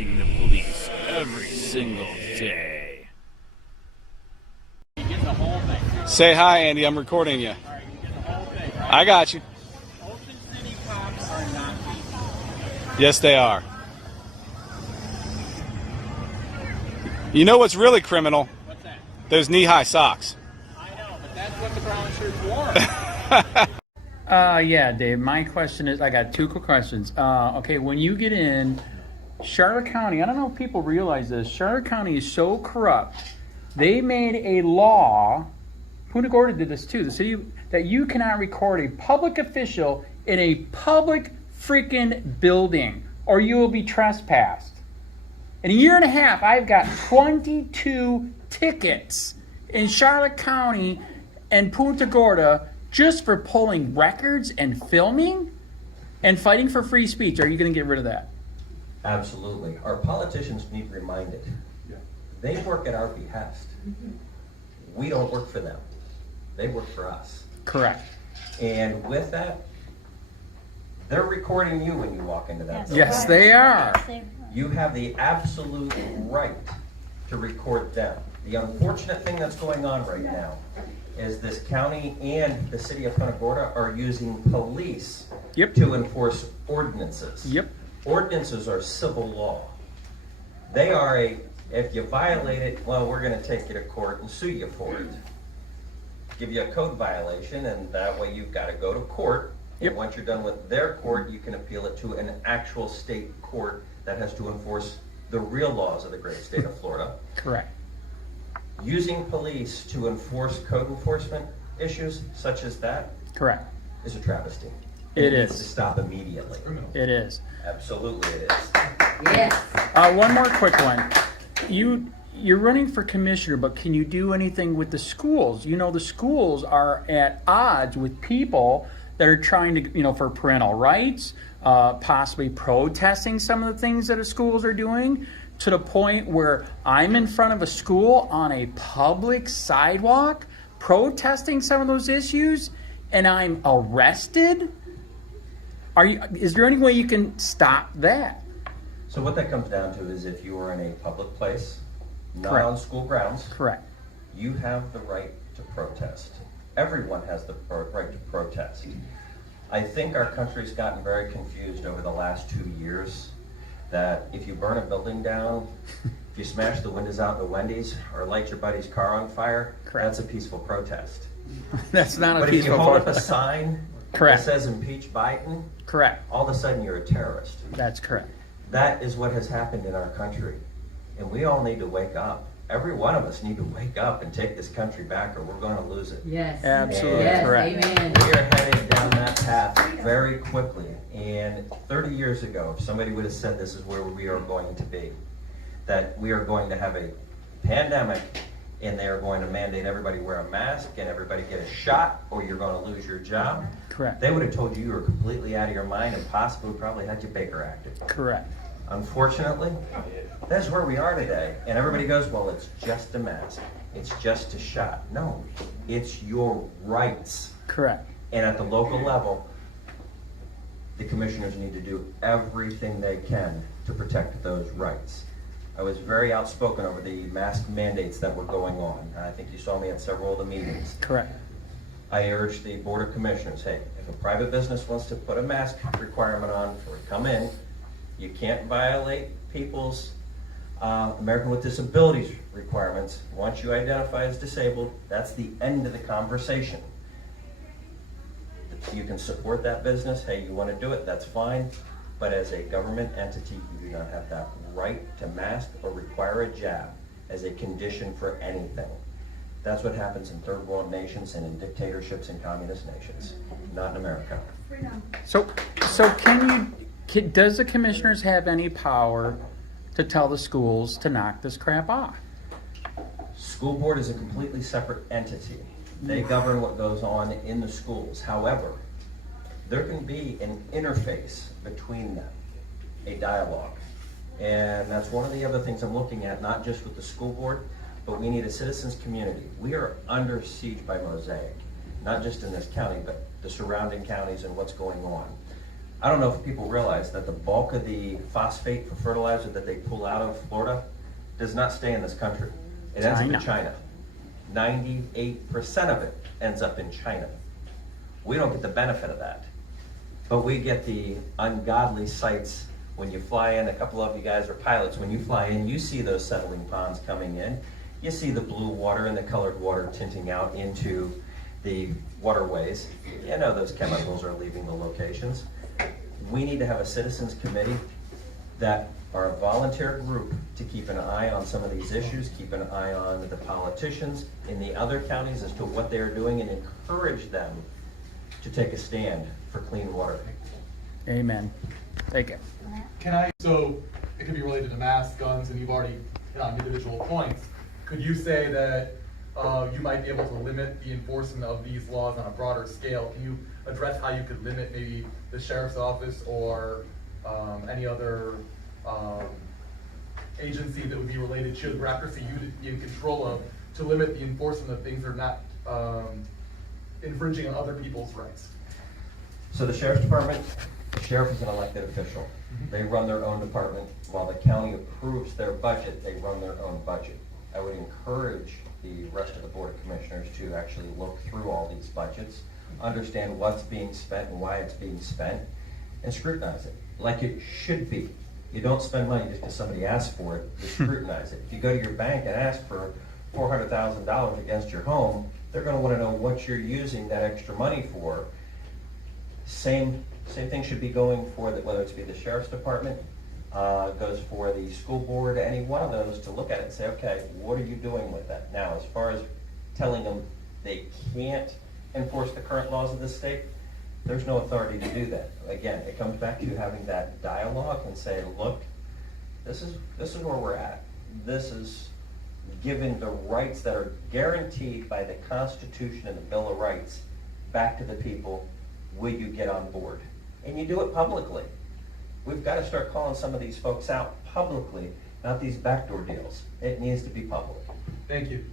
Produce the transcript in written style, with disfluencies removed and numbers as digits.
facing the police every single day. Say hi, Andy. I'm recording you. I got you. Ocean City cops are not people. Yes, they are. You know what's really criminal? What's that? Those knee-high socks. I know, but that's what the brown shirts wore. Yeah, Dave, my question is, I got two quick questions. Okay, when you get in Charlotte County, I don't know if people realize this, Charlotte County is so corrupt, they made a law, Punta Gorda did this too, the city, that you cannot record a public official in a public freaking building, or you will be trespassed. In a year and a half, I've got 22 tickets in Charlotte County and Punta Gorda just for pulling records and filming and fighting for free speech. Are you going to get rid of that? Absolutely. Our politicians need reminded. They work at our behest. We don't work for them. They work for us. Correct. And with that, they're recording you when you walk into that building. Yes, they are. You have the absolute right to record them. The unfortunate thing that's going on right now is this county and the city of Punta Gorda are using police to enforce ordinances. Ordinances are civil law. They are if you violate it, well, we're going to take you to court and sue you for it. Give you a code violation, and that way you've got to go to court. And once you're done with their court, you can appeal it to an actual state court that has to enforce the real laws of the great state of Florida. Correct. Using police to enforce code enforcement issues such as that is a travesty. It needs is. to stop immediately. It is. Absolutely it is. Yes. One more quick one. You're running for commissioner, but can you do anything with the schools? You know, the schools are at odds with people that are trying to, you know, for parental rights, possibly protesting some of the things that the schools are doing, to the point where I'm in front of a school on a public sidewalk protesting some of those issues and I'm arrested? Is there any way you can stop that? So what that comes down to is if you are in a public place, not on school grounds, you have the right to protest. Everyone has the right to protest. I think our country's gotten very confused over the last 2 years that if you burn a building down, if you smash the windows out in the Wendy's or light your buddy's car on fire, that's a peaceful protest. That's not a but peaceful protest. But if you hold up a protest. sign that says impeach Biden, all of a sudden you're a terrorist. That's correct. That is what has happened in our country. And we all need to wake up. Every one of us need to wake up and take this country back or we're going to lose it. Yes. Absolutely correct. Amen. We are headed down that path very quickly. And 30 years ago, if somebody would have said this is where we are going to be, that we are going to have a pandemic and they are going to mandate everybody wear a mask and everybody get a shot or you're going to lose your job. Correct. They would have told you were completely out of your mind and possibly probably had you Baker acted. Correct. Unfortunately, that's where we are today. And everybody goes, well, it's just a mask. It's just a shot. No, it's your rights. Correct. And at the local level, the commissioners need to do everything they can to protect those rights. I was very outspoken over the mask mandates that were going on. I think you saw me at several of the meetings. Correct. I urged the Board of Commissioners, hey, if a private business wants to put a mask requirement on before you come in, you can't violate people's American with Disabilities requirements. Once you identify as disabled, that's the end of the conversation. You can support that business. Hey, you want to do it, that's fine. But as a government entity, you do not have that right to mask or require a jab as a condition for anything. That's what happens in third world nations and in dictatorships and communist nations, not in America. So does the commissioners have any power to tell the schools to knock this crap off? School board is a completely separate entity. They govern what goes on in the schools. However, there can be an interface between them, a dialogue. And that's one of the other things I'm looking at, not just with the school board, but we need a citizens community. We are under siege by Mosaic, not just in this county, but the surrounding counties and what's going on. I don't know if people realize that the bulk of the phosphate for fertilizer that they pull out of Florida does not stay in this country. It ends up in China. 98% of it ends up in China. We don't get the benefit of that. But we get the ungodly sights when you fly in. A couple of you guys are pilots. When you fly in, you see those settling ponds coming in. You see the blue water and the colored water tinting out into the waterways. You know those chemicals are leaving the locations. We need to have a citizens committee that are a volunteer group to keep an eye on some of these issues, keep an eye on the politicians in the other counties as to what they're doing, and encourage them to take a stand for clean water. Amen. Take it. So it could be related to mass guns, and you've already hit on individual points. Could you say that you might be able to limit the enforcement of these laws on a broader scale? Can you address how you could limit maybe the sheriff's office or any other agency that would be related geographically you to be in control of, to limit the enforcement of things that are not infringing on other people's rights? So the sheriff's department, the sheriff is an elected official. They run their own department. While the county approves their budget, they run their own budget. I would encourage the rest of the Board of Commissioners to actually look through all these budgets, understand what's being spent and why it's being spent, and scrutinize it like it should be. You don't spend money just because somebody asks for it, you scrutinize it. If you go to your bank and ask for $400,000 against your home, they're going to want to know what you're using that extra money for. Same thing should be going for whether it's be the sheriff's department, goes for the school board, any one of those, to look at it and say, okay, what are you doing with that? Now, as far as telling them they can't enforce the current laws of the state, there's no authority to do that. Again, it comes back to having that dialogue and say, look, this is where we're at. This is giving the rights that are guaranteed by the Constitution and the Bill of Rights back to the people. Will you get on board? And you do it publicly. We've got to start calling some of these folks out publicly, not these backdoor deals. It needs to be public. Thank you.